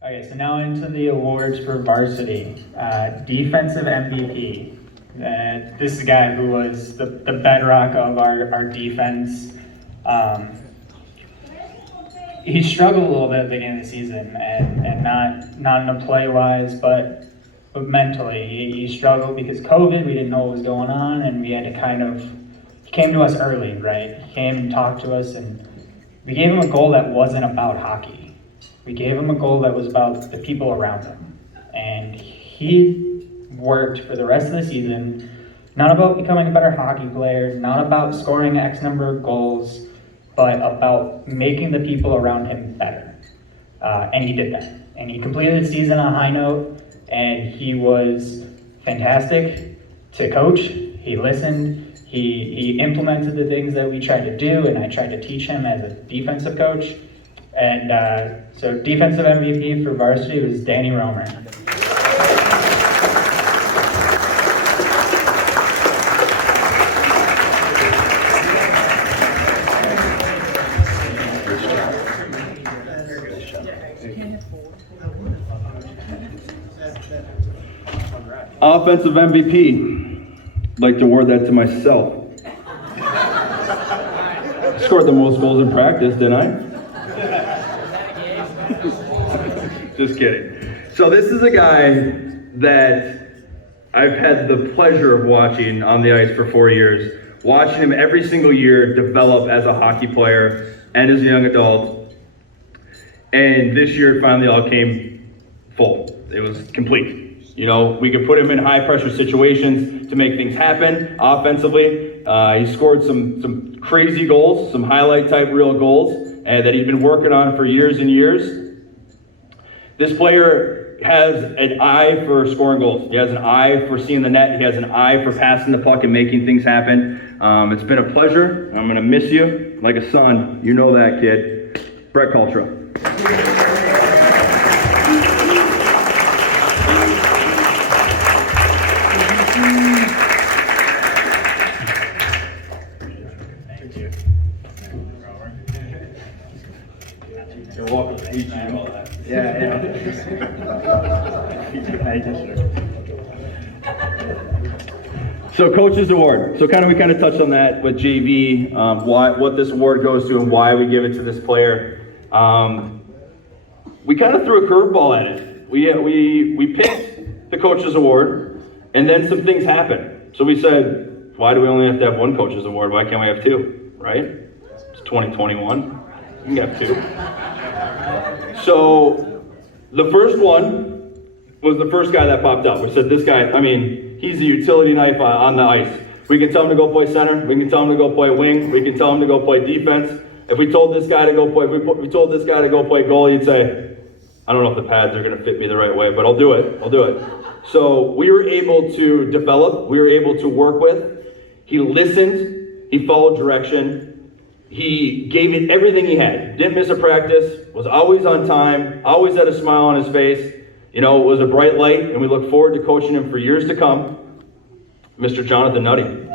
Okay, so now into the awards for varsity. Defensive MVP. This is a guy who was the bedrock of our defense. He struggled a little bit at the beginning of the season, and not in a play-wise, but mentally. He struggled because COVID, we didn't know what was going on, and we had to he came to us early, right? He came and talked to us, and we gave him a goal that wasn't about hockey. We gave him a goal that was about the people around him. And he worked for the rest of the season, not about becoming a better hockey player, not about scoring X number of goals, but about making the people around him better. And he did that. And he completed the season on a high note, and he was fantastic to coach. He listened. He implemented the things that we tried to do, and I tried to teach him as a defensive coach. And so defensive MVP for varsity was Danny Romero. Offensive MVP. I'd like to award that to myself. Scored the most goals in practice, didn't I? Just kidding. So this is a guy that I've had the pleasure of watching on the ice for 4 years, watching him every single year develop as a hockey player and as a young adult. And this year it finally all came full. It was complete. You know, we could put him in high pressure situations to make things happen offensively. He scored some crazy goals, some highlight type real goals that he'd been working on for years and years. This player has an eye for scoring goals. He has an eye for seeing the net. He has an eye for passing the puck and making things happen. It's been a pleasure. I'm gonna miss you like a son. You know that, kid. Brett Cultra. You're welcome. Yeah. So Coach's Award. So we kind of touched on that with JV, what this award goes to and why we give it to this player. We kind of threw a curveball at it. We picked the Coach's Award, and then some things happened. So we said, why do we only have to have one Coach's Award? Why can't we have two, right? It's 2021. You can have two. So the first one was the first guy that popped up. We said, this guy, he's a utility knife on the ice. We can tell him to go play center. We can tell him to go play wing. We can tell him to go play defense. If we told this guy to go play, if we told this guy to go play goal, he'd say, I don't know if the pads are going to fit me the right way, but I'll do it. So we were able to develop. We were able to work with. He listened. He followed direction. He gave it everything he had. Didn't miss a practice. Was always on time. Always had a smile on his face. You know, it was a bright light, and we look forward to coaching him for years to come. Mr. Jonathan Nutty.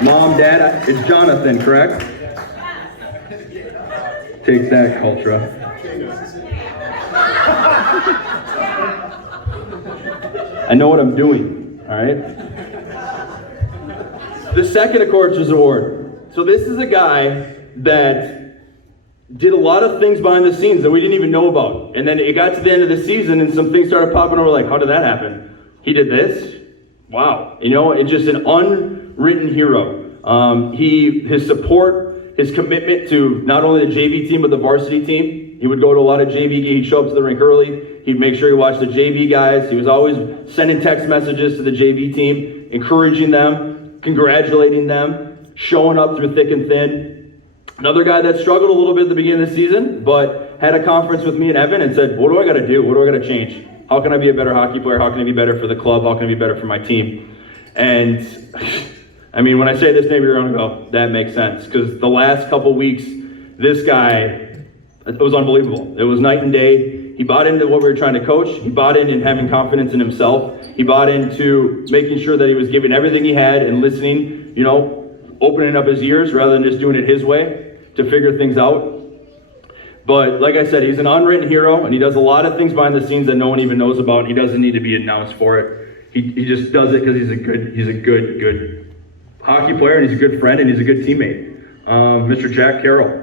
Mom, Dad, it's Jonathan, correct? Take that, Cultra. I know what I'm doing, all right? The second, of course, is award. So this is a guy that did a lot of things behind the scenes that we didn't even know about. And then it got to the end of the season and some things started popping over, like, how did that happen? He did this? Wow. You know, it's just an unwritten hero. His support, his commitment to not only the JV team, but the varsity team. He would go to a lot of JV, he'd show up to the rink early. He'd make sure he watched the JV guys. He was always sending text messages to the JV team, encouraging them, congratulating them, showing up through thick and thin. Another guy that struggled a little bit at the beginning of the season, but had a conference with me and Evan and said, what do I got to do? What do I got to change? How can I be a better hockey player? How can I be better for the club? How can I be better for my team? And I mean, when I say this name, you're gonna go, that makes sense. Because the last couple weeks, this guy, it was unbelievable. It was night and day. He bought into what we were trying to coach. He bought in having confidence in himself. He bought into making sure that he was giving everything he had and listening, you know, opening up his ears rather than just doing it his way to figure things out. But like I said, he's an unwritten hero, and he does a lot of things behind the scenes that no one even knows about. He doesn't need to be announced for it. He just does it because he's a good hockey player, and he's a good friend, and he's a good teammate. Mr. Jack Carroll.